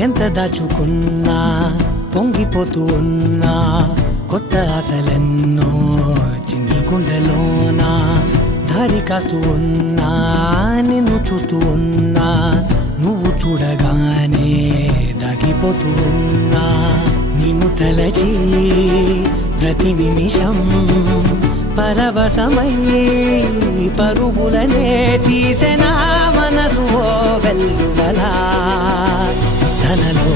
ఎంత దాచుకున్నా పొంగిపోతూ ఉన్నా కొత్త ఆశలెన్నో చిన్ని గుండెలోనా దారి కాస్తూ ఉన్నా నిన్ను చూస్తూ ఉన్నా నువ్వు చూడగానే దాగిపోతూ ఉన్నా నిన్ను తలచి ప్రతి నిమిషం పరవశమై పరుగులనే తీసెనా మనసు వెల్లువలా తనలో